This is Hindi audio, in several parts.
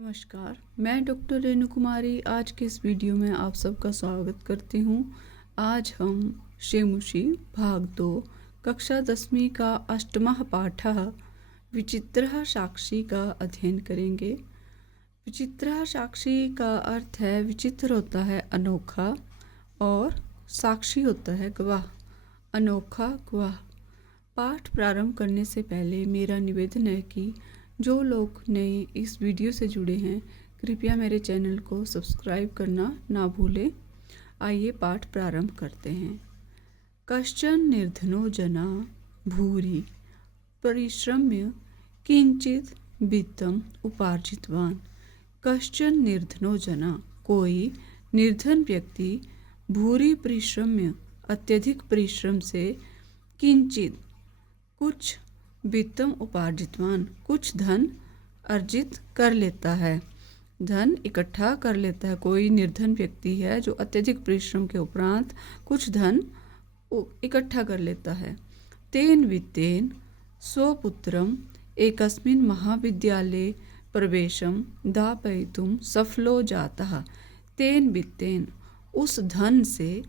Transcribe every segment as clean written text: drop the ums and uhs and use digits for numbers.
नमस्कार, मैं डॉक्टर रेणु कुमारी आज के इस वीडियो में आप सबका स्वागत करती हूँ। आज हम शेमुषी भाग 2 कक्षा 10वीं का अष्टमः पाठः विचित्रः साक्षी का अध्ययन करेंगे। विचित्रः साक्षी का अर्थ है विचित्र होता है अनोखा और साक्षी होता है गवाह। अनोखा गवाह। पाठ प्रारंभ करने से पहले मेरा निवेदन है कि जो लोग नए इस वीडियो से जुड़े हैं कृपया मेरे चैनल को सब्सक्राइब करना ना भूलें। आइए पाठ प्रारंभ करते हैं। कश्चन निर्धनो जना भूरि परिश्रम्य किंचित वित्तम उपार्जितवान। कश्चन निर्धनो जना, कोई निर्धन व्यक्ति भूरि परिश्रम्य अत्यधिक परिश्रम से किंचित कुछ वित्तम उपार्जितवान कुछ धन अर्जित कर लेता है, धन इकट्ठा कर लेता है। कोई निर्धन व्यक्ति है जो अत्यधिक परिश्रम के उपरांत कुछ धन इकट्ठा कर लेता है। तेन वित्तेन स्वपुत्रम एकस्मिन् महाविद्यालये प्रवेशम दापयितुम सफलो जातः। तेन वित्तेन, उस धन से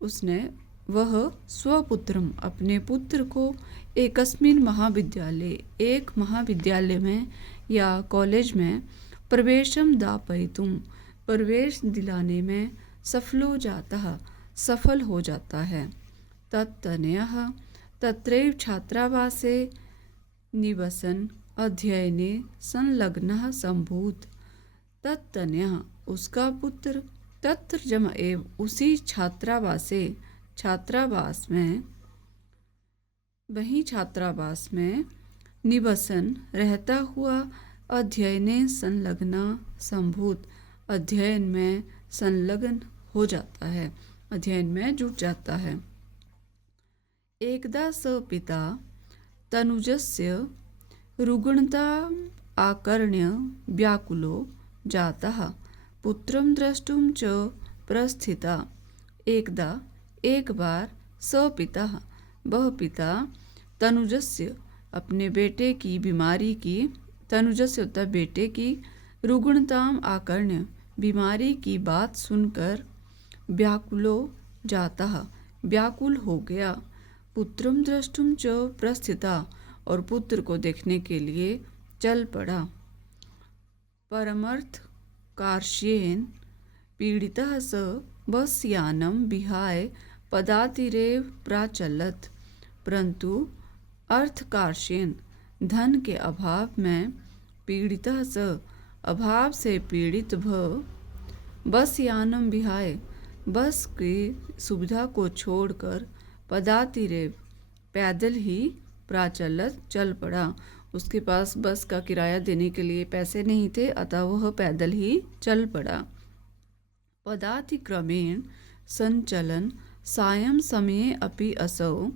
उसने वह स्वपुत्रम अपने पुत्र को एकस्मिन् महाविद्यालय एक महाविद्यालय में या कॉलेज में प्रवेशम दापयितुम प्रवेश दिलाने में सफलो जाता सफल हो जाता है। तत्तनयः तत्रैव छात्रावासे निवसन अध्ययने संलग्नः संभूत। तत्तनयः, उसका पुत्र, तत्र जमा एव उसी छात्रावासे छात्रावास में, वहीं छात्रावास में निवसन रहता हुआ अध्ययने संलग्ना संभूत अध्ययन में संलग्न हो जाता है, अध्ययन में जुट जाता है। एकदा स पिता तनुजस्य रुग्णता आकर्ण्य व्याकुलो जातः पुत्रं द्रष्टुं च प्रस्थिता। एकदा, एक बार, स पिता, वह पिता, तनुजस्य अपने बेटे की बीमारी की, तनुजस्य होता है बेटे की, रुग्णताम आकर्ण्य बीमारी की बात सुनकर, व्याकुलो जाता व्याकुल हो गया, पुत्रम द्रष्टुम च प्रस्थिता और पुत्र को देखने के लिए चल पड़ा। परमर्थ कार्श्येन पीड़ितः स बसयानम विहाय पदातिरेव प्राचलत। परंतु अर्थकार्षेन धन के अभाव में पीड़ितः स अभाव से पीड़ित भ बसयानम विहाय बस की सुविधा को छोड़कर पदातिरेव पैदल ही प्राचलत चल पड़ा। उसके पास बस का किराया देने के लिए पैसे नहीं थे, अतः वह पैदल ही चल पड़ा। पदातिक्रमेण संचलन सायं समये अपि असौ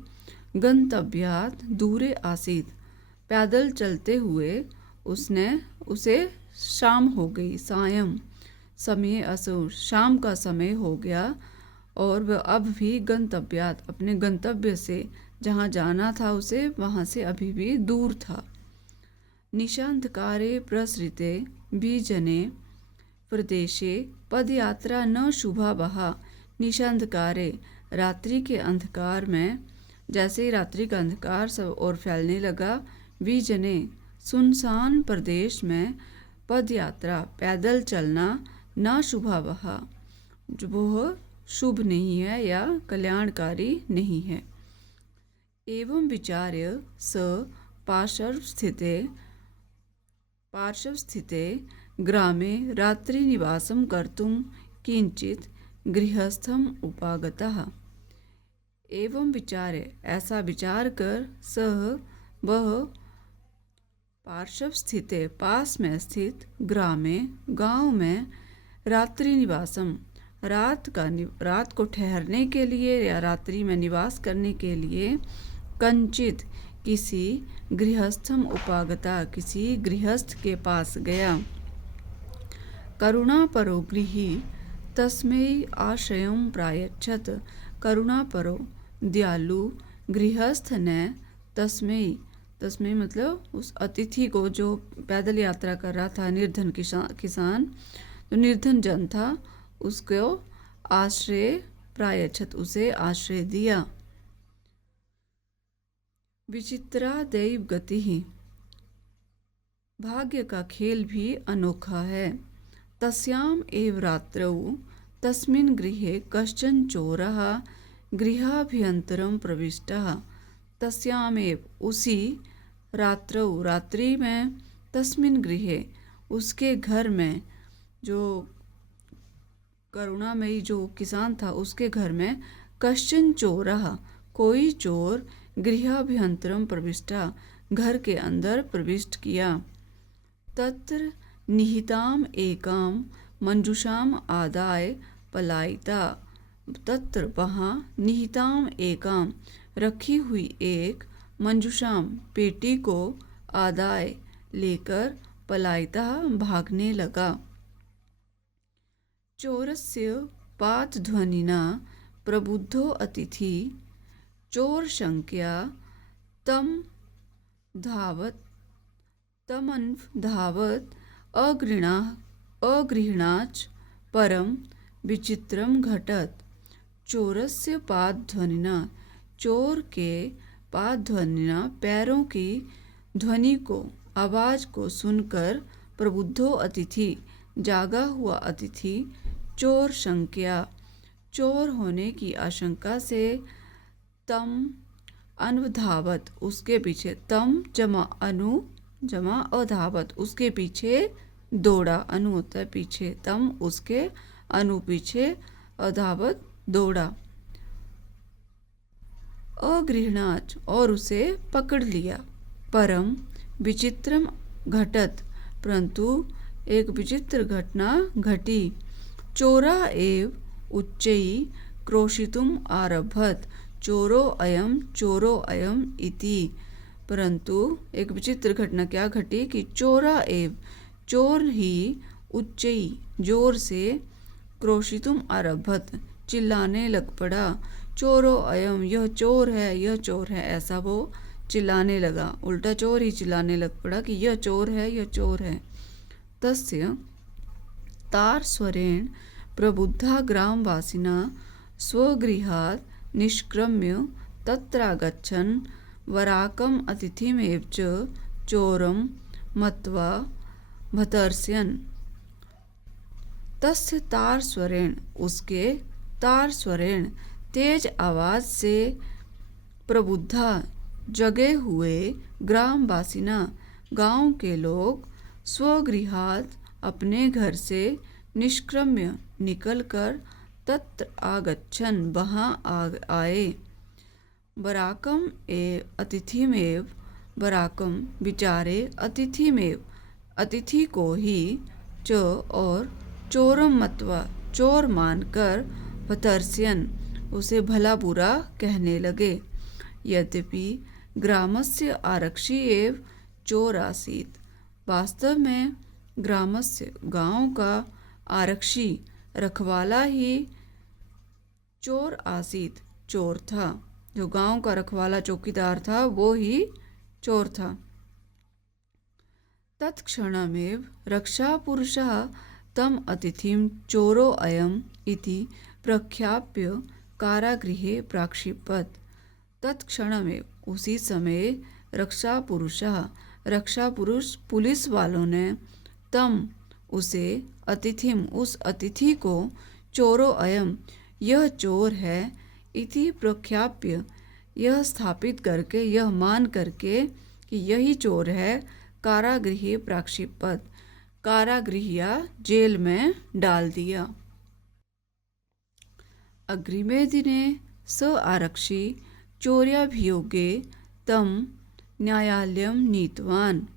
गंतव्यात् दूरे आसीत्। पैदल चलते हुए उसे शाम हो गई। सायं समय असौ, शाम का समय हो गया और वह अब भी गंतव्यात् अपने गंतव्य से, जहाँ जाना था उसे, वहाँ से अभी भी दूर था। निशांधकारे प्रसृते बीजने प्रदेशे पदयात्रा न शुभा बहा। निशांधकारे, रात्रि के अंधकार में, जैसे ही रात्रि का अंधकार सब और फैलने लगा, बीजने सुनसान प्रदेश में, पदयात्रा पैदल चलना, न शुभा बहा जो वह शुभ नहीं है या कल्याणकारी नहीं है। एवं विचार्य स पार्श्वस्थिते ग्रामे रात्रि निवासं कर्तुं किंचित गृहस्थम उपागतः। एवं विचार्य, ऐसा विचार कर, सह वह पार्श्वस्थिते पास में स्थित ग्रामे गांव में रात्रि निवासम रात को ठहरने के लिए या रात्रि में निवास करने के लिए कंचित किसी गृहस्थम उपागता किसी गृहस्थ के पास गया। करुणा परो गृही तस्मै आश्रयं प्रायच्छत। करुणा परो दयालु गृहस्थ ने तस्मै तस्मै मतलब उस अतिथि को, जो पैदल यात्रा कर रहा था, निर्धन किसान जो निर्धन जन था, उसको आश्रय प्रायच्छत, उसे आश्रय दिया। विचित्रा दैव गति ही, भाग्य का खेल भी अनोखा है। तस्याम एव रात्रौ तस्मिन् गृहे कश्चन चोरः गृहाभ्यन्तरं प्रविष्टः। तस्यामेव उसी, रात्रौ रात्रि में, तस्मिन् गृहे उसके घर में, जो करुणामयी जो किसान था उसके घर में, कश्चन चोरः कोई चोर, गृहाभ्यन्तरं प्रविष्टा घर के अंदर प्रविष्ट किया। तत्र निहिताम एकाम मंजूषाम आदाय पलायिता। तत्र वहाँ, निहिताम एकाम रखी हुई एक, मंजूषाम पेटी को, आदाय लेकर, पलायिता भागने लगा। चोरस्य पादध्वनिना प्रबुद्धो अतिथि चोर शंक्या तमन्धावत अगृह्णाच परम विचित्रम घटत। चोरस्य पादध्वनिना, चोर के पादध्वनिना पैरों की ध्वनि को, आवाज को सुनकर, प्रबुद्धो अतिथि जागा हुआ अतिथि, चोर शंक्या चोर होने की आशंका से, तम अनुधावत उसके पीछे, तम जमा अनु जमा अधावत उसके पीछे दौड़ा, अनु होता है पीछे, तम उसके, अनु पीछे, अधावत दौड़ा। अगृह्णाच और उसे पकड़ लिया। परम विचित्रम घटत परंतु एक विचित्र घटना घटी। चोरा एव उच्चैः क्रोशितुम आरभत। चोरो अयम इति। परंतु एक विचित्र घटना क्या घटी कि चोरा एव चोर ही, उच्चैः जोर से, क्रोशितुम आरभत चिल्लाने लग पड़ा। चोरो अयम यह चोर है, यह चोर है, ऐसा वो चिल्लाने लगा। उल्टा चोर ही चिल्लाने लग पड़ा कि यह चोर है, यह चोर है। तस्य तार स्वरेण प्रबुद्धा ग्रामवासिना स्वगृहात् निष्क्रम्य तत्रागच्छन् वराकम् अतिथिमेव च चोरं मत्वा भतर्स्यन्। तस्य तार स्वरेण उसके, तार स्वरेण तेज आवाज से, प्रबुद्धा जगे हुए, ग्रामवासिना गांव के लोग, स्वगृहात् अपने घर से, निष्क्रम्य निकलकर, तत्र आगच्छन् वहाँ आए। बराकम ए अतिथिमेव, बराकम विचारे, अतिथिमेव अतिथि को ही, च और, चोरम मत्वा चोर मानकर, भतर्स्यन् उसे भला बुरा कहने लगे। यद्यपि ग्रामस्य आरक्षी एव चोर आसीत्, वास्तव में ग्रामस्य गांव का आरक्षी रखवाला ही चोर आसीत् चोर था। जो गांव का रखवाला चौकीदार था वो ही चोर था। तत्क्षणमेव रक्षापुरुषः तम अतिथिं चोरो अयम् इति प्रख्याप्य कारागृहे प्राक्षिपत्। तत्क्षणमेव उसी समय रक्षापुरुषः रक्षा पुरुष पुलिस वालों ने, तम उसे, अतिथिम उस अतिथि को, चोरो अयम यह चोर है, इति प्रख्याप्य यह स्थापित करके, यह मान करके कि यही चोर है, कारागृहे प्राक्षिपत कारागृह या जेल में डाल दिया। अग्रिमे दिने स आरक्षी चौर्याभियोगे तम न्यायालयं नीतवान।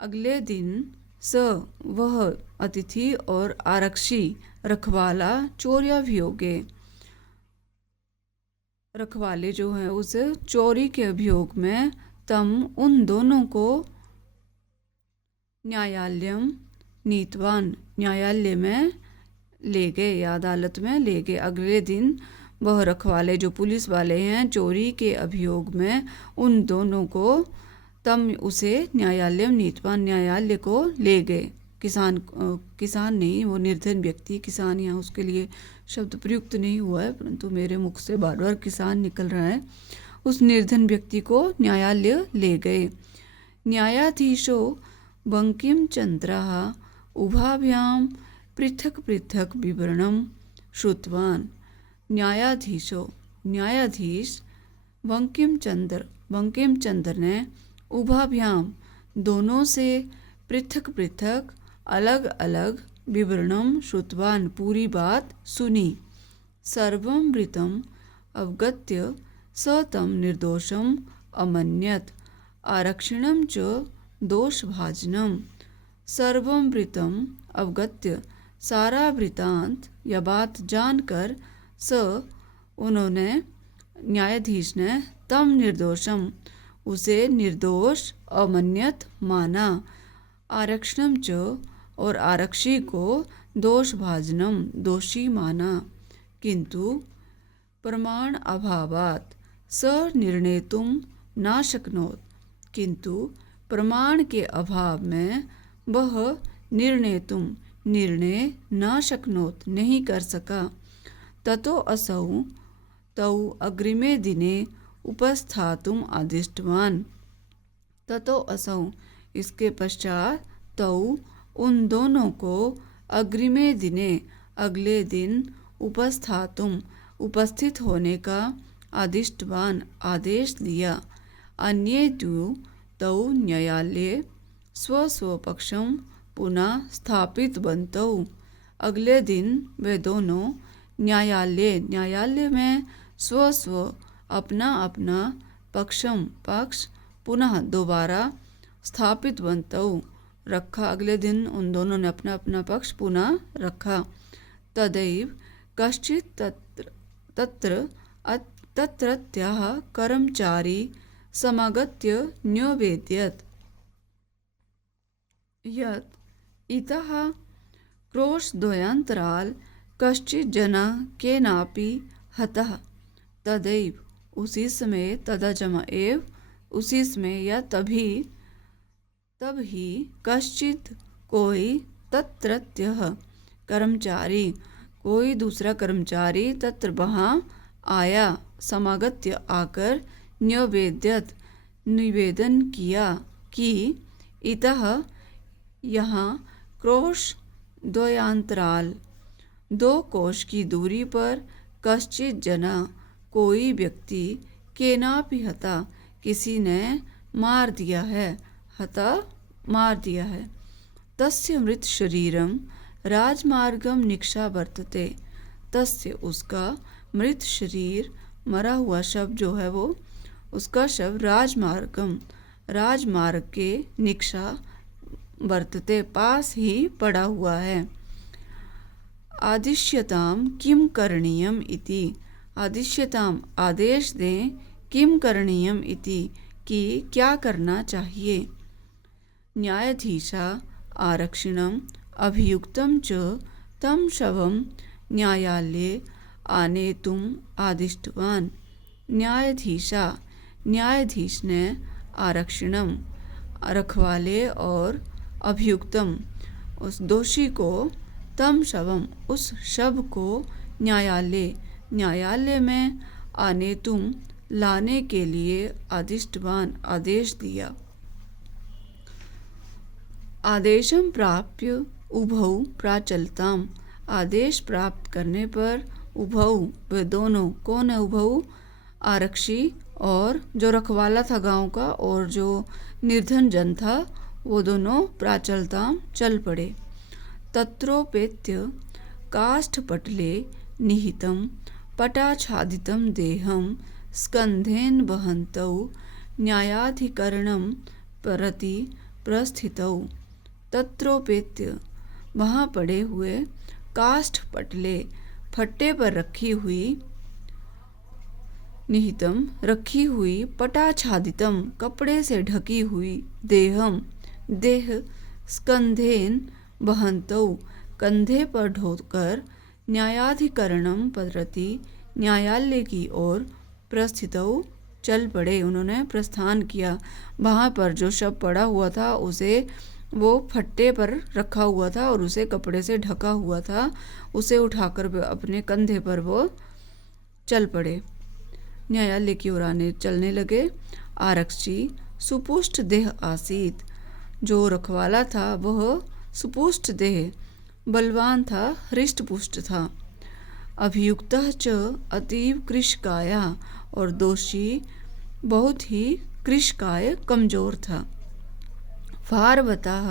अगले दिन स वह अतिथि और आरक्षी रखवाला चौर्याभियोगे, रखवाले जो हैं उस चोरी के अभियोग में, तम उन दोनों को, न्यायालयम नीतवान न्यायालय में ले गए या अदालत में ले गए। अगले दिन वह रखवाले जो पुलिस वाले हैं चोरी के अभियोग में उन दोनों को तम उसे न्यायालय नीतवान न्यायालय को ले गए। किसान नहीं, वो निर्धन व्यक्ति, किसान यहाँ उसके लिए शब्द प्रयुक्त नहीं हुआ है परंतु मेरे मुख से बार बार किसान निकल रहा है। उस निर्धन व्यक्ति को न्यायालय ले गए। न्यायाधीशो बंकिम चंद्रः उभाभ्यां पृथक पृथक विवरणं श्रुतवान। न्यायाधीश बंकिम चंद्र ने उभाभ्याम दोनों से पृथक पृथक अलग अलग विवरणम श्रुतवान पूरी बात सुनी। सर्वं वृत्तम अवगत्य स तं निर्दोषम अमन्यत आरक्षिणं च दोषभाजनम। सर्वं वृत्तम अवगत्य सारा वृत्तांत या बात जानकर उन्होंने न्यायाधीश ने तम निर्दोषम उसे निर्दोष अमन्यत माना। आरक्षणम च और आरक्षी को दोषभाजनम दोषी माना। किंतु प्रमाण अभावात स निर्णेतुम न शक्नोत। किंतु प्रमाण के अभाव में वह निर्णय न शक्नोत नहीं कर सका। ततो असौ तौ अग्रिमे दिने उपस्थातुम आदिष्टवान। ततो असौ इसके पश्चात तौ उन दोनों को अग्रिमे दिने अगले दिन उपस्थातुम उपस्थित होने का आदिष्टवान आदेश दिया। अन्ये तौ न्यायालये स्वस्वपक्षं पुनः स्थापितवन्तौ। अगले दिन वे दोनों न्यायालय में स्व अपना पक्ष पुनः दोबारा स्थापितवन्तौ रखा। अगले दिन उन दोनों ने अपना पक्ष पुनः रखा। तदैव कश्चित् तत्रत्यः कर्मचारी समागत्य न्यवेदयत् यत् इतः क्रोशद्वयान्तराल कश्चित् जनः केनापि हतः। तदैव उसी समय तदा जमा एव उसी समय या तब ही कश्चित् कोई तत्रत्यः कर्मचारी कोई दूसरा कर्मचारी तत्र वहाँ आया समागत्य आकर न्यवेद्यत निवेदन किया कि इतः यहाँ क्रोश द्वयांतराल 2 कोश की दूरी पर कश्चित् जना कोई व्यक्ति केनापि हता किसी ने मार दिया है। तस्य मृत शरीरम राजमार्गम निक्षावर्तते। तस्य उसका मृत शरीर मरा हुआ शव जो है वो उसका शव राजमार्ग के निक्षा वर्तते पास ही पड़ा हुआ है। आदिश्यताम किम करणीयम इति। आदिश्यताम आदेश दें किम करणीयम इति कि क्या करना चाहिए। न्यायाधीशा आरक्षिणम अभियुक्तम च तम शवम न्यायालये आनेतुम आदिष्टवान। न्यायाधीश ने आरक्षिणम रखवाले और अभियुक्तम उस दोषी को तम शवम उस शव को न्यायालय में आनेतुम लाने के लिए आदिष्टवान आदेश दिया। आदेशम प्राप्य उभौ प्राचलताम। आदेश प्राप्त करने पर उभौ वे दोनों कौन है उभौ आरक्षी और जो रखवाला था गांव का और जो निर्धन जन था वो दोनों प्राचलताम चल पड़े। तत्रोपेत्य काष्ठपटले निहितं पटाच्छादितं देहं स्कन्धेन वहन्तौ न्यायाधिकरणं प्रति प्रस्थितौ। तत्रोपेत्य वहाँ पड़े हुए काष्ठपटले फट्टे पर रखी हुई निहितम रखी हुई पटाच्छादितम कपड़े से ढकी हुई देह स्कंधेन वहन्तौ कंधे पर ढोकर न्यायाधिकरणम प्रति न्यायालय की ओर प्रस्थितौ चल पड़े। उन्होंने प्रस्थान किया। वहाँ पर जो शव पड़ा हुआ था उसे वो फट्टे पर रखा हुआ था और उसे कपड़े से ढका हुआ था। उसे उठाकर अपने कंधे पर वो चल पड़े। न्यायालय की ओर आने चलने लगे। आरक्षी सुपुष्ट देह आसीत। जो रखवाला था वह सुपुष्ट देह बलवान था, हृष्ट पुष्ट था। अभियुक्तः च अतीव कृशकाया और दोषी बहुत ही कृशकाय कमजोर था। भारवतः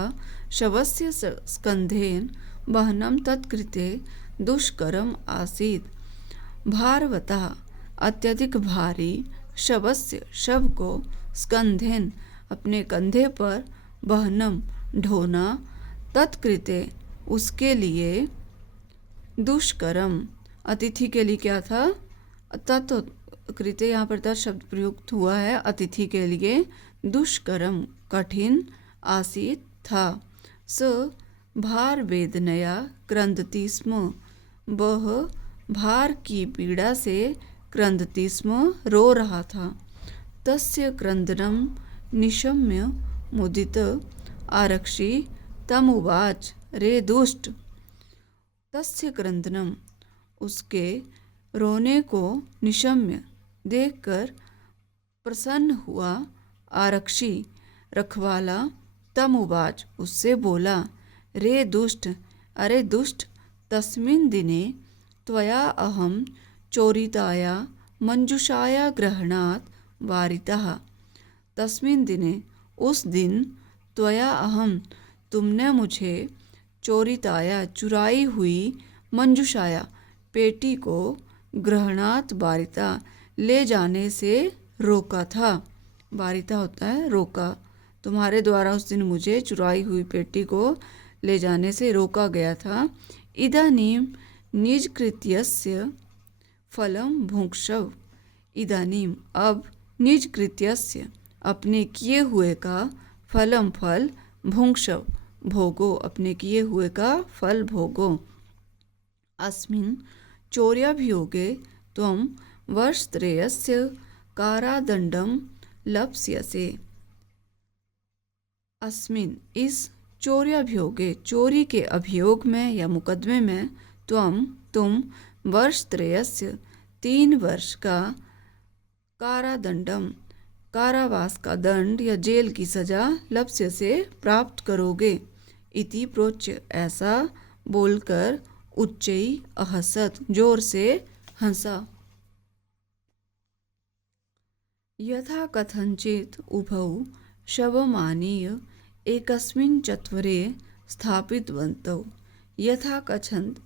शवस्य स्कंधेन वहनम तत्कृते दुष्करम आसीत। भारवतः अत्यधिक भारी, शवस्य शव को, स्कंधेन अपने कंधे पर, वहनम ढोना, तत्कृते उसके लिए, दुष्करम अतिथि के लिए क्या था, तत्कृते यहाँ पर तत् शब्द प्रयुक्त हुआ है अतिथि के लिए, दुष्करम कठिन, आसीत था। स भार वेदनया क्रंदति स्म। वह भार की पीड़ा से क्रंदति स्म, रो रहा था। तस्य क्रंदनम निशम्य मुदित आरक्षी तमुवाच रे दुष्ट। तस्य क्रंदनम उसके रोने को निशम्य देखकर प्रसन्न हुआ आरक्षी रखवाला तमुवाच उससे बोला, रे दुष्ट, अरे दुष्ट, तस्मिन् दिने त्वया अहम चोरिताया मंजुषाया ग्रहणात् वारितः। तस्मिन् दिने उस दिन, त्वया अहम तुमने मुझे, चोरिताया चुराई हुई, मंजुषाया पेटी को, ग्रहणात् वारिता ले जाने से रोका था। वारिता होता है रोका। तुम्हारे द्वारा उस दिन मुझे चुराई हुई पेटी को ले जाने से रोका गया था। इदानीं निजकृत्यस्य फलम भुङ्क्षव। इदानीं अब, निजकृत्यस्य अपने किए हुए का, फलम फल, भुङ्क्षव भोगो अपने किए हुए का फल भोगो। अस्मिन् चौर्याभियोगे त्वं वर्षत्रयस्य कारादंडम लप्स्यसे। अस्मिन् इस चौर्याभियोगे चोरी के अभियोग में या मुकदमे में, तुम वर्षत्रयस्य 3 वर्ष का, कारादंडम कारावास का दंड या जेल की सजा, लप्स्य से प्राप्त करोगे। इति प्रोच्य ऐसा बोलकर, उच्चई अहसत जोर से हंसा। यथा कथंचित उभौ शवमानीय एकस्मिन् चत्वरे स्थापितवन्तौ। यथा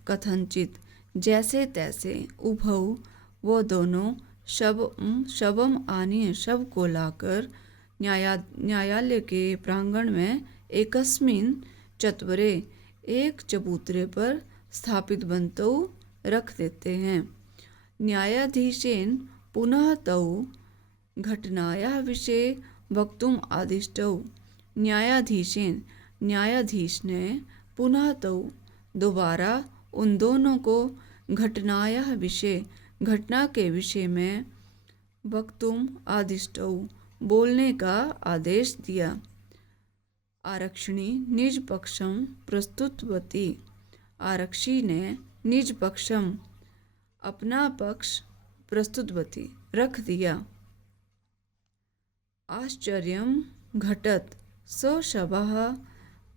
कथंचित जैसे तैसे, उभौ वो दोनों, शवम आनीय शव को लाकर, न्यायालय के प्रांगण में, एकस्मिन् चत्वरे एक चबूतरे पर, स्थापित बंतौ रख देते हैं। न्यायाधीशेन पुनः तौ घटनायाः विषये वक्तुम आदिष्टौ। न्यायाधीशेन न्यायाधीश ने, पुनः तौ दोबारा, उन दोनों को, घटनायाः विषय घटना के विषय में, वक्तुम आदिष्टौ बोलने का आदेश दिया। आरक्षिणी निज पक्षम प्रस्तुतवती। आरक्षी ने निज पक्षम अपना पक्ष, प्रस्तुतवती रख दिया। आश्चर्यम घटत स शवः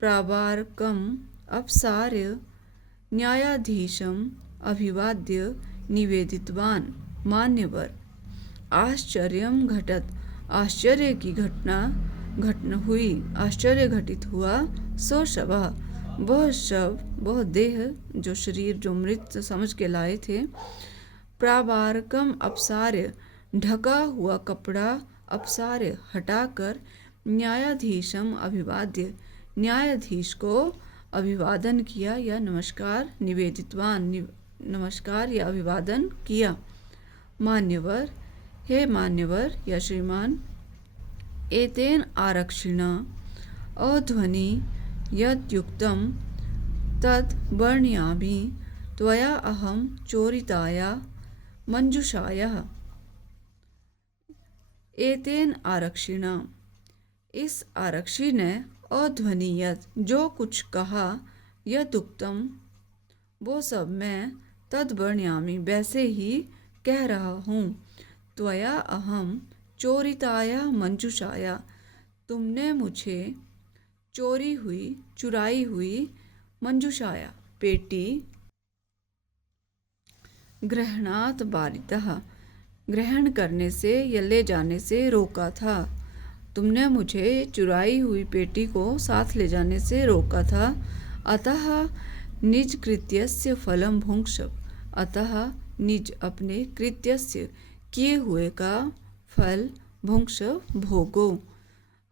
प्रावारकम अपसार्य न्यायाधीशम अभिवाद्य निवेदितवान। मान्यवर। आश्चर्यम घटत आश्चर्य की घटना हुई, आश्चर्य घटित हुआ। सो शवः वह शव, वह देह, जो शरीर जो मृत समझ के लाए थे। प्रावारकम अपसार्य ढका हुआ कपड़ा, अपसार्य हटाकर, न्यायाधीशम अभिवाद्य न्यायाधीश को अभिवादन किया या नमस्कार, निवेदितवान नमस्कार या अभिवादन किया। मान्यवर, हे मान्यवर या श्रीमान, एतेन आरक्षिणा अध्वनि यद्युक्तं तद् वर्णयामि। त्वया अहं चोरिताया मंजुषायः एतेन आरक्षिणा, इस आरक्षी ने अध्वनियत, जो कुछ कहा, यदुक्तम, वो सब मैं तद्वर्ण्यामि, वैसे ही कह रहा हूँ। त्वया अहम चोरिताया मंजुषाया, तुमने मुझे चुराई हुई मंजुषाया, पेटी, ग्रहणात बारितः, ग्रहण करने से या ले जाने से रोका था। तुमने मुझे चुराई हुई पेटी को साथ ले जाने से रोका था। अतः निज कृत्यस्य फलम भुंक्ष, अतः निज अपने कृत्यस्य किए हुए का फल भुंक्ष भोगो।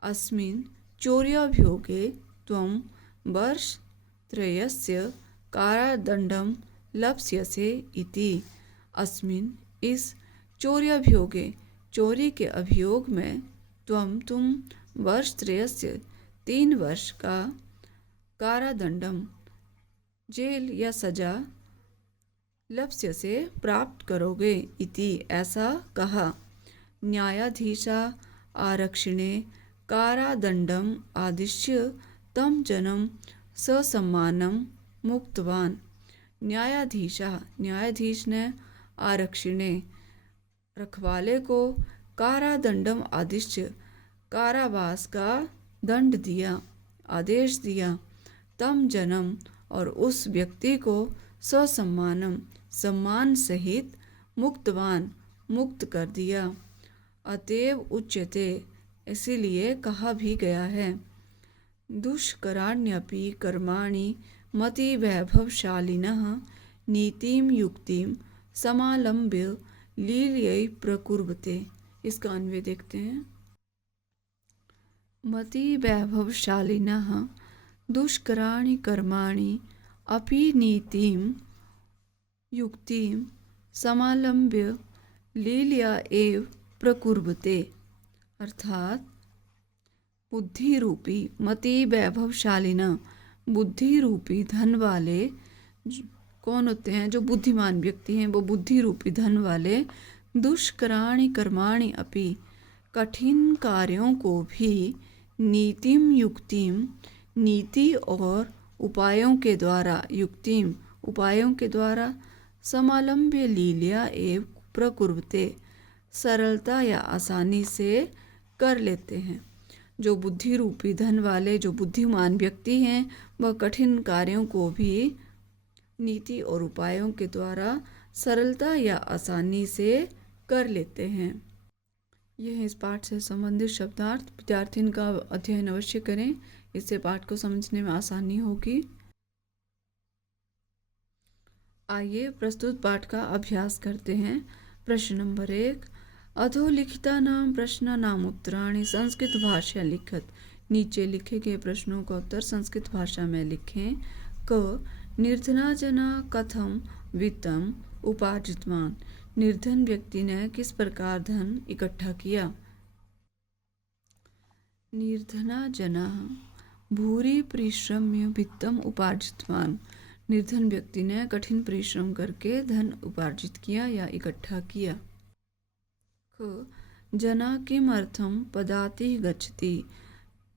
अस्मिन् चौर्याभियोगे त्वं वर्षत्रयस्य कारादण्डं लप्स्यसे इति। अस्मिन्, इस चौर्याभियोगे, चोरी के अभियोग में, तुम वर्षत्रयस्य 3 वर्ष का कारादंडम, जेल या सजा, लप्स्य से प्राप्त करोगे इति, ऐसा कहा। न्यायाधीशा आरक्षिणे कारादंडम आदिश्य तम जनम ससम्मानम मुक्तवान। न्यायाधीशा, न्यायाधीश ने, आरक्षिणे, रखवाले को, कारादंडम आदिश्य, कारावास का दंड दिया, आदेश दिया। तम जन्म, और उस व्यक्ति को, ससम्मानम, सम्मान सहित, मुक्तवान, मुक्त कर दिया। अतएव उच्यते, इसीलिए कहा भी गया है, दुष्कराण्यपि कर्माणि मति वैभवशालिनः नीतिम युक्तिम समालंब्य लील्यै प्रकुर्वते। इसका अन्वय देखते हैं। मति वैभवशालिनः दुष्कराणि कर्माणि अपि नीतिं युक्तिं समालंब्य लीलया एव प्रकुर्वते। अर्थात बुद्धि रूपी, मति वैभवशालिना, बुद्धि रूपी धन वाले कौन होते हैं? जो बुद्धिमान व्यक्ति हैं, वो बुद्धि रूपी धन वाले दुष्कराणि कर्माणि अपि, कठिन कार्यों को भी, नीतिम युक्तिम, नीति और उपायों के द्वारा, युक्तिम, उपायों के द्वारा, समालंब्य लीलया एव प्रकुर्वते, सरलता या आसानी से कर लेते हैं। जो बुद्धि रूपी धन वाले, जो बुद्धिमान व्यक्ति हैं, वह कठिन कार्यों को भी नीति और उपायों के द्वारा सरलता या आसानी से कर लेते हैं। यह इस पाठ से संबंधित शब्दार्थ। विद्यार्थी इनका अध्ययन अवश्य करें, इससे पाठ को समझने में आसानी होगी। आइए प्रस्तुत पाठ का अभ्यास करते हैं। प्रश्न नंबर 1, अधोलिखितानां प्रश्नानाम् उत्तराणि संस्कृत भाषा लिखत। नीचे लिखे गए प्रश्नों का उत्तर संस्कृत भाषा में लिखें। क, निर्धना जना कथम वित्तम उपार्जितवान। निर्धन व्यक्ति ने किस प्रकार धन इकट्ठा किया। निर्धना जना भूरि परिश्रम्य वित्तम उपार्जितवान। निर्धन व्यक्ति ने कठिन परिश्रम करके धन उपार्जित किया या इकट्ठा किया। ख, जना किमर्थम पदाति गच्छति।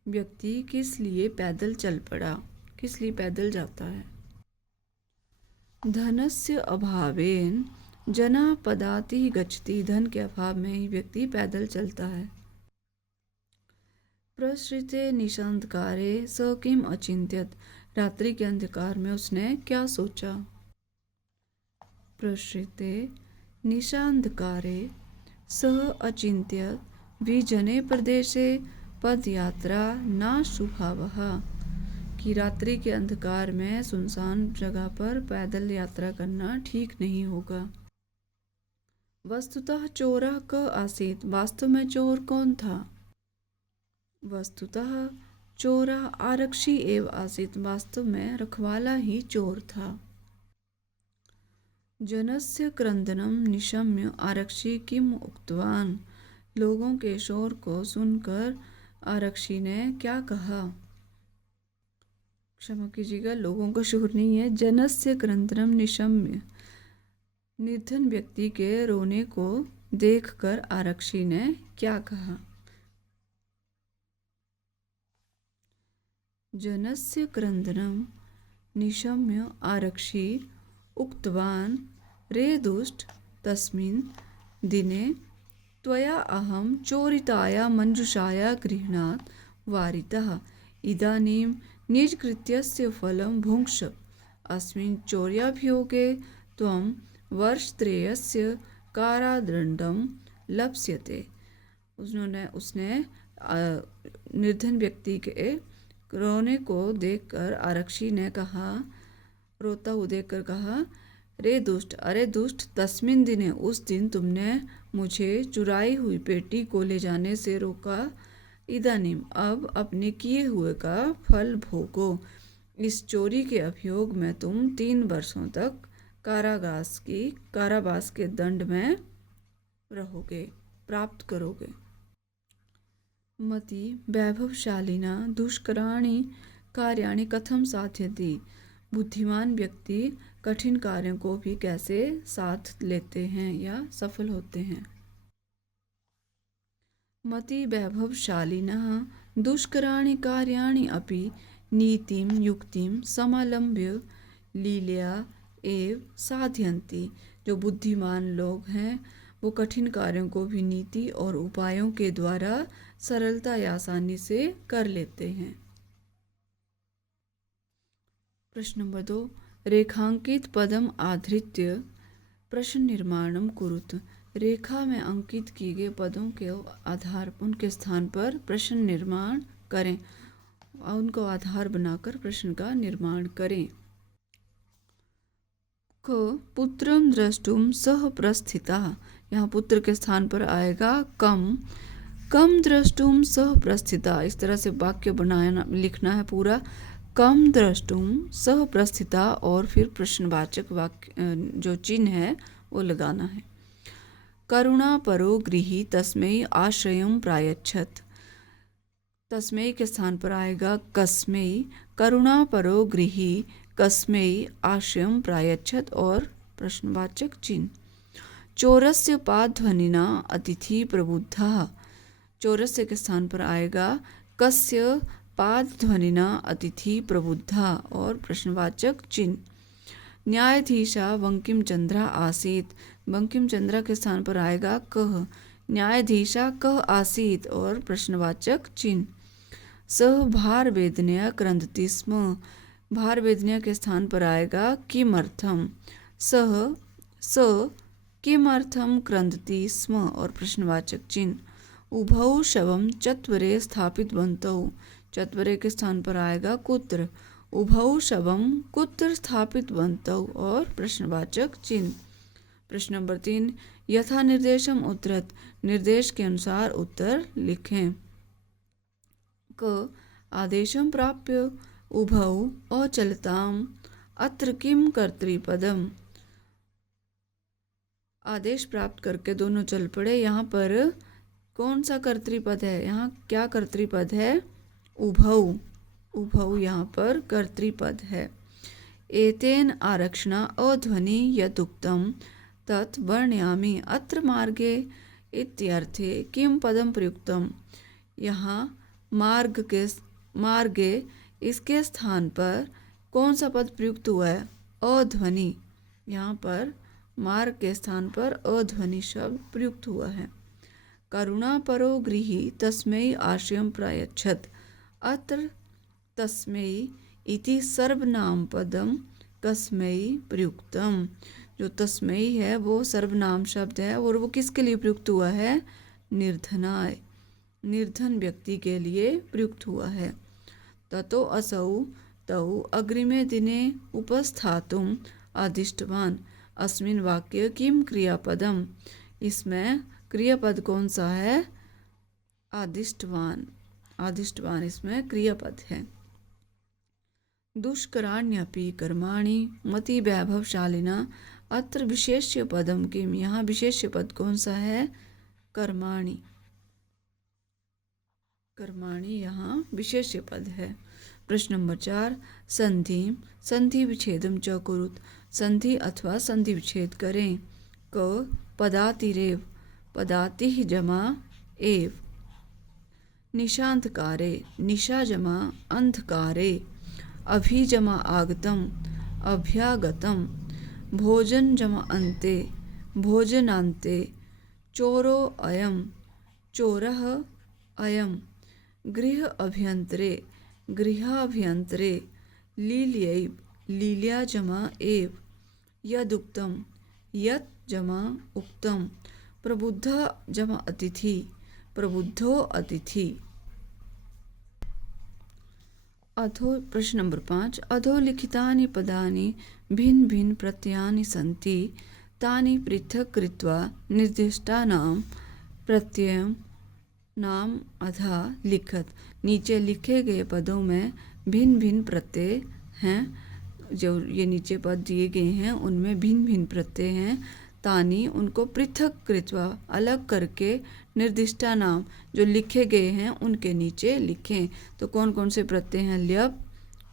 व्यक्ति किस लिए पैदल चल पड़ा, किस लिए पैदल जाता है। धनस्य अभावेन जना पदाति गच्छति। धन के अभाव में ही व्यक्ति पैदल चलता है। प्रसृते निशांतकारे स किम अचिंत्यत। रात्रि के अंधकार में उसने क्या सोचा। प्रसृते निशांतकारे सह अचिंत्यत विजने प्रदेशे पदयात्रा न शुभावः। कि रात्रि के अंधकार में सुनसान जगह पर पैदल यात्रा करना ठीक नहीं होगा। वस्तुतः चोरः क आसीत्। वास्तव में चोर कौन था। वस्तुतः चोरः आरक्षी एव आसीत्। वास्तव में रखवाला ही चोर था। जनस्य क्रंदनम निशम्य आरक्षी किम उक्तवान। लोगों के शोर को सुनकर आरक्षी ने क्या कहा। क्षमा कीजिएगा, लोगों का शोर नहीं है। जनस्य क्रंदनम निशम्य, निर्धन व्यक्ति के रोने को देखकर आरक्षी ने क्या कहा? जनस्य क्रन्दनं निशम्य आरक्षी उक्तवान् रे दुष्ट तस्मिन् दिने त्वया अहं चोरिताया मञ्जूषाया गृह्णात् वारितः इदानीं निजकृत्यस्य फलं भुङ्क्ष अस्मिन् चौर्याभियोगे त्वं वर्षत्रयस्य कारादण्डं लप्स्यते। उसने निर्धन व्यक्ति के रोने को देखकर आरक्षी ने कहा, रोता हुआ देखकर कहा, रे दुष्ट, अरे दुष्ट, तस्मिन दिने, उस दिन तुमने मुझे चुराई हुई पेटी को ले जाने से रोका। इदानीम, अब अपने किए हुए का फल भोगो। इस चोरी के अभियोग में तुम 3 वर्षों तक कारावास के दंड में रहोगे, प्राप्त करोगे। मति वैभवशालिना दुष्कराणि कार्याणि कथम साध्यति? बुद्धिमान व्यक्ति कठिन कार्यों को भी कैसे साथ लेते हैं या सफल होते हैं। मति वैभवशालिनः दुष्कराणि कार्याणि अपि नीतिं युक्तिं समालम्ब्य लीलया एव साधयन्ति। जो बुद्धिमान लोग हैं वो कठिन कार्यों को भी नीति और उपायों के द्वारा सरलता या आसानी से कर लेते हैं। प्रश्न नंबर 2, रेखांकित पदम आधृत्य प्रश्न निर्माणम कुरुत। रेखा में अंकित किए गए पदों के आधार उनके स्थान पर प्रश्न निर्माण करें, उनको आधार बनाकर प्रश्न का निर्माण करें। क पुत्रम द्रष्टुम सह प्रस्थिता, यहाँ पुत्र के स्थान पर आएगा कम द्रष्टुम सह प्रस्थिता। इस तरह से वाक्य बनाना लिखना है पूरा, कम द्रष्टुम सह प्रस्थिता, और फिर प्रश्नवाचक वाक्य जो चिन्ह है वो लगाना है। करुणा परो गृही तस्मै आश्रयं प्रायच्छत, तस्मै के स्थान पर आएगा कस्मै। करुणा परो गृही कस्मै आश्रयं प्रायच्छत, और प्रश्नवाचक चिन्ह। चोरस्य पादध्वनिना अतिथि प्रबुद्धः, चोरस्य के स्थान पर आएगा कस्य पादध्वनिना अतिथि प्रबुद्धः, और प्रश्नवाचक चिन्ह। न्यायाधीशा बंकिम चंद्रा आसीत, बंकिम चंद्रा के स्थान पर आएगा कह, न्यायाधीशा कह आसीत, और प्रश्नवाचक चिन्ह। सह भार वेदनया क्रंदति स्म, भार वेदनया के स्थान पर आएगा किमर्थम, स किमर्थम क्रंदति स्म, और प्रश्नवाचक चिन्ह। उभौ शवम चत्वरे स्थापितवन्तौ, चत्वरे के स्थान पर आएगा कुत्र, उभौ शवम कुत्र स्थापितवन्तौ, और प्रश्नवाचक चिन्ह। प्रश्न नंबर 3, यथा निर्देशम उत्तरत, निर्देश के अनुसार उत्तर लिखें। क आदेशम प्राप्य उभौ अचलताम अत्र किम कर्तृपदम, आदेश प्राप्त करके दोनों चल पड़े, यहाँ पर कौन सा कर्तृपद है? यहाँ क्या कर्तृपद है? उभौ, उभौ यहाँ पर कर्तृपद है। एतेन आरक्षणा अध्वनि यदुक्तम तत् वर्णयामि अत्र मार्गे इत्यर्थे किम पदम प्रयुक्तम, यहाँ मार्गे इसके स्थान पर कौन सा पद प्रयुक्त हुआ है? अध्वनि, यहाँ पर मार्ग के स्थान पर अध्वनि शब्द प्रयुक्त हुआ है। करुणा परो गृही तस्मै आश्रयं प्रायच्छत, अत्र तस्मै इति सर्वनाम पदम कस्मै प्रयुक्तम, जो तस्मै है वो सर्वनाम शब्द है, और वो किसके लिए प्रयुक्त हुआ है? निर्धनाय, निर्धन व्यक्ति के लिए प्रयुक्त हुआ है। ततो असौ तौ अग्रिमे दिने उपस्थातुम आदिष्टवान, अस्मिन् वाक्य किम क्रियापदम, इसमें क्रियापद कौन सा है? आदिष्टवान, आदिष्टवान इसमें क्रियापद है। दुष्कराण्यपि कर्माणि मति वैभवशालिना अत्र विशेष्य पदम किम, यहाँ विशेष्य पद कौन सा है? कर्माणि, कर्माणि यहाँ विशेष्य पद है। प्रश्न नंबर 4, संधि संधि विच्छेदम च कुरुत, संधि अथवा संधि विच्छेद करें। क, पदातिरेव, पदातिः जमा एव, निशांधकारे, निशा जमा अंधकारे, अभि जमा आगतम, अभ्यागतम, भोजन जमा अन्ते, भोजनान्ते, चोरो अयम, चोरः अयम, गृह अभ्यंतरे, गृहाभ्यंतरे, लील्यैव, लील्या जमा एव, यदुक्तम, यत् जमा उक्तम, प्रबुद्ध जमा अतिथि, प्रबुद्धो अतिथि। प्रश्न नंबर 5, अधोलिखितानि पदानि भिन्न भिन्न प्रत्ययानि सन्ति, तानि पृथक् कृत्वा निर्दिष्टानां प्रत्ययानाम् अधा लिखत। नीचे लिखे गए पदों में भिन्न भिन्न प्रत्यय हैं। जो ये नीचे पद दिए गए हैं उनमें भिन्न भिन्न प्रत्यय हैं। तानी, उनको पृथक कृत्वा, अलग करके, निर्दिष्टा नाम, जो लिखे गए हैं उनके नीचे लिखें। तो कौन कौन से प्रत्यय हैं? ल्यप,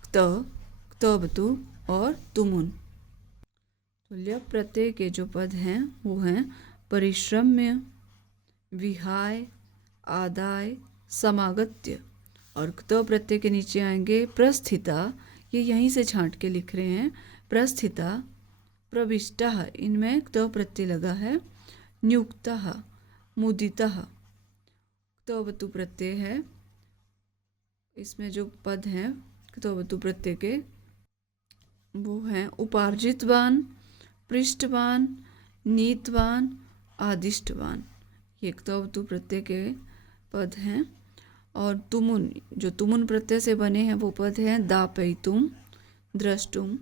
त, क्तवतु और तुमुन। तो ल्यप प्रत्यय के जो पद हैं वो हैं परिश्रम्य, विहाय, आदाय, समागत्य। और क्त प्रत्यय के नीचे आएंगे प्रस्थिता, ये यहीं से छांट के लिख रहे हैं। प्रस्थिता, प्रविष्टः, इनमें क्त प्रत्यय लगा है। नियुक्तः, मुदितः, क्तवतु प्रत्यय है। इसमें जो पद हैं क्तवतु प्रत्यय के वो हैं उपार्जितवान, पृष्ठवान, नीतवान, आदिष्टवान। ये क्तवतु प्रत्यय के पद हैं। और तुमुन, जो तुमुन प्रत्यय से बने हैं वो पद हैं दापयितुम, द्रष्टुम,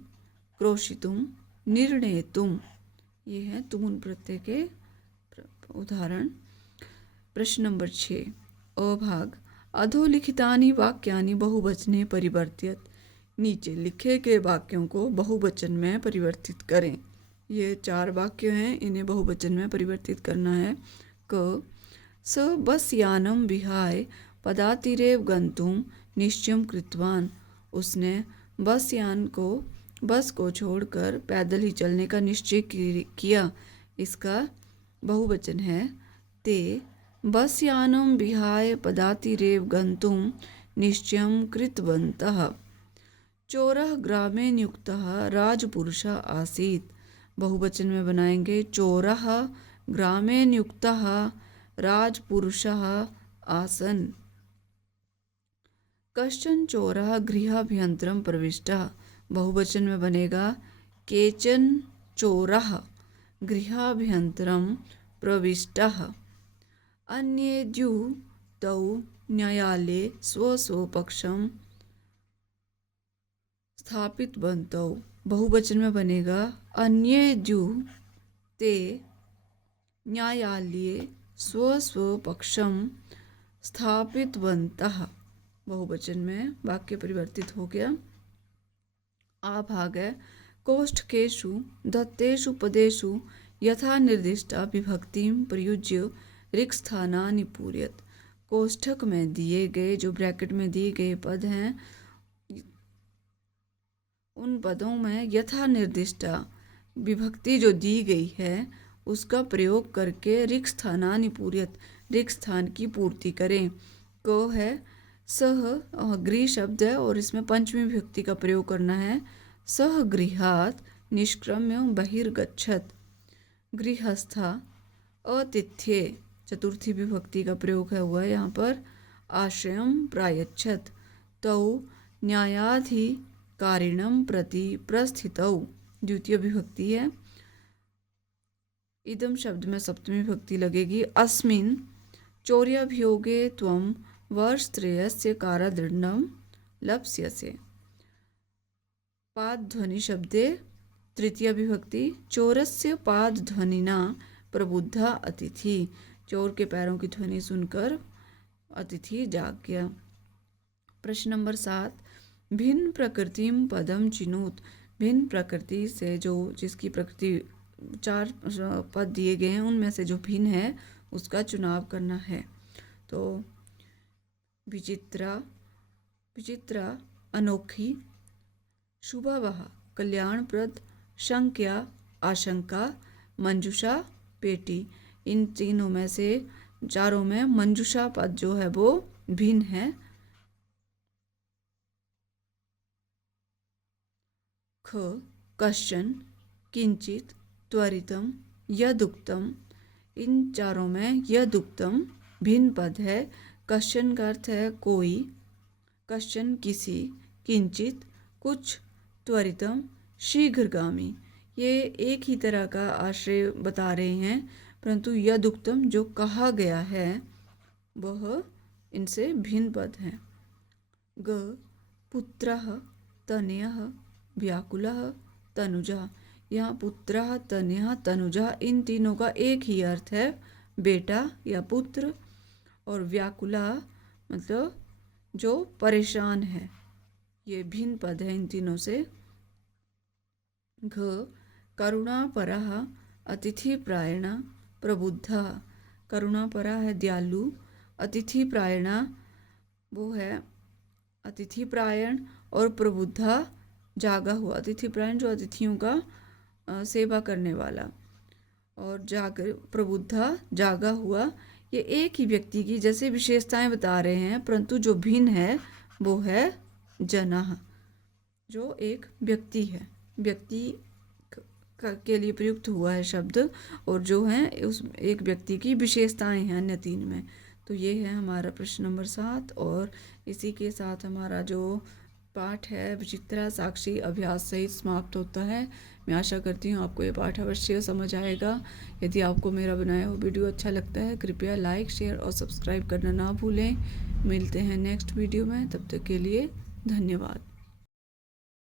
क्रोशितुम, निर्णेतुम। ये हैं तुमुन प्रत्यय के उदाहरण। प्रश्न नंबर 6, अ भाग, अधोलिखितानि वाक्यानि बहुवचने परिवर्त्यत, नीचे लिखे गए वाक्यों को बहुवचन में परिवर्तित करें। ये 4 वाक्य हैं, इन्हें बहुवचन में परिवर्तित करना है। क, स बस यानम विहाय पदातिरेव गंतुम निश्चयं कृतवान, उसने बस को छोड़कर पैदल ही चलने का निश्चय किया। इसका बहुवचन है ते बस यानम विहाय पदातिरेव गंतुम निश्चयं कृतवन्तः। चोरः ग्रामे नियुक्तः राजपुरुषः आसीत्, बहुवचन में बनाएंगे चोरः ग्रामे नियुक्तः राजपुरुषः आसन्। कश्चन चोरः गृहाभ्यन्तरं प्रविष्टः, बहुवचन में बनेगा केचन चोरः गृहाभ्यन्तरं प्रविष्टः। अन्ये द्वौ न्यायालये स्वस्वपक्षं स्थापितवन्तौ, बहुवचन में बनेगा अन्ये द्वौ ते न्यायालये स्वस्वपक्षं स्थापितवन्तः, बहुवचन में वाक्य परिवर्तित हो गया। आ भाग है कोष्ठकेषु दत्तेषु पदेषु यथा निर्दिष्टा विभक्तिं प्रयुज्य रिक्स्थानानि पूरयत, कोष्ठक में दिए गए, जो ब्रैकेट में दिए गए पद हैं, उन पदों में यथा निर्दिष्टा विभक्ति जो दी गई है उसका प्रयोग करके रिक्स्थानानि पूरयत, रिक्त स्थान की पूर्ति करें। को है सह, गृह शब्द है और इसमें पंचमी विभक्ति का प्रयोग करना है। सह गृहात् निष्क्रम्य बहिर्गच्छत, गृहस्था अतिथ्ये, चतुर्थी विभक्ति का प्रयोग है हुआ है यहाँ पर। आश्रयं प्रायच्छत, तौ न्यायाधिकारिणं प्रति प्रस्थितौ, द्वितीय विभक्ति है। इदम शब्द में सप्तमी विभक्ति लगेगी। अस्मिन् चौर्याभियोगे त्वं वर्षत्रयस्य कारादण्डं लप्स्यसे, पादध्वनि शब्दे तृतीय विभक्ति। चोरस्य पादध्वनिना प्रबुद्धा अतिथि, चोर के पैरों की ध्वनि सुनकर अतिथि जाग गया। प्रश्न नंबर 7, भिन्न प्रकृतिम पदम चिनोत, भिन्न प्रकृति से जो जिसकी प्रकृति 4 पद दिए गए हैं उनमें से जो भिन्न है उसका चुनाव करना है। तो विचित्रा, विचित्रा अनोखी, शुभवः कल्याणप्रद, शंक्या आशंका, मंजूषा पेटी। इन तीनों में से चारों में मंजूषा पद जो है वो भिन्न है। ख कश्चन, किंचित, त्वरितम, यदुक्तम। इन चारों में यदुक्तम भिन्न पद है। कश्चन का अर्थ है कोई, कश्चन किसी, किंचित कुछ, त्वरितम शीघ्रगामी। ये एक ही तरह का आश्रय बता रहे हैं, परंतु यदुक्तम जो कहा गया है वह इनसे भिन्न पद है। ग पुत्रः, तनयः, व्याकुलः, तनुजा। यहाँ पुत्रः, तनयः, तनुजा इन तीनों का एक ही अर्थ है, बेटा या पुत्र। और व्याकुला मतलब जो परेशान है, ये भिन्न पद है इन तीनों से। घ करुणापरः, अतिथिप्रायण, प्रबुद्धा। करुणापरा है दयालु, अतिथिप्रायण वो है अतिथिप्रायण, और प्रबुद्धा जागा हुआ। अतिथिप्रायण जो अतिथियों का सेवा करने वाला, और प्रबुद्धा जागा हुआ। ये एक ही व्यक्ति की जैसे विशेषताएं बता रहे हैं, परंतु जो भिन्न है वो है जनः, जो एक व्यक्ति है, व्यक्ति के लिए प्रयुक्त हुआ है शब्द, और जो है उस एक व्यक्ति की विशेषताएं हैं अन्य तीन में। तो ये है हमारा प्रश्न नंबर 7, और इसी के साथ हमारा जो पाठ है विचित्रा साक्षी अभ्यास सहित समाप्त होता है। मैं आशा करती हूँ आपको ये पाठ अवश्य समझ आएगा। यदि आपको मेरा बनाया हुआ वीडियो अच्छा लगता है, कृपया लाइक, शेयर और सब्सक्राइब करना ना भूलें। मिलते हैं नेक्स्ट वीडियो में, तब तक के लिए धन्यवाद।